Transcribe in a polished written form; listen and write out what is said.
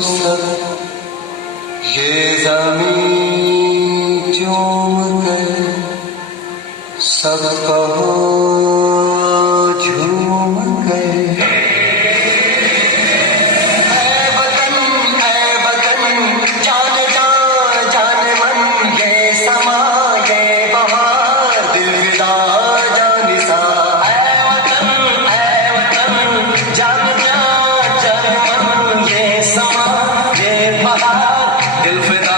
सब ये ज़मीं चूम कर सब कहो झूम कर। ऐ वतन जान जा जान मन ये समा ये बहार दिल विदा जान सा। ऐ वतन जान जा जान मन ये समा ये बहार दिल विदा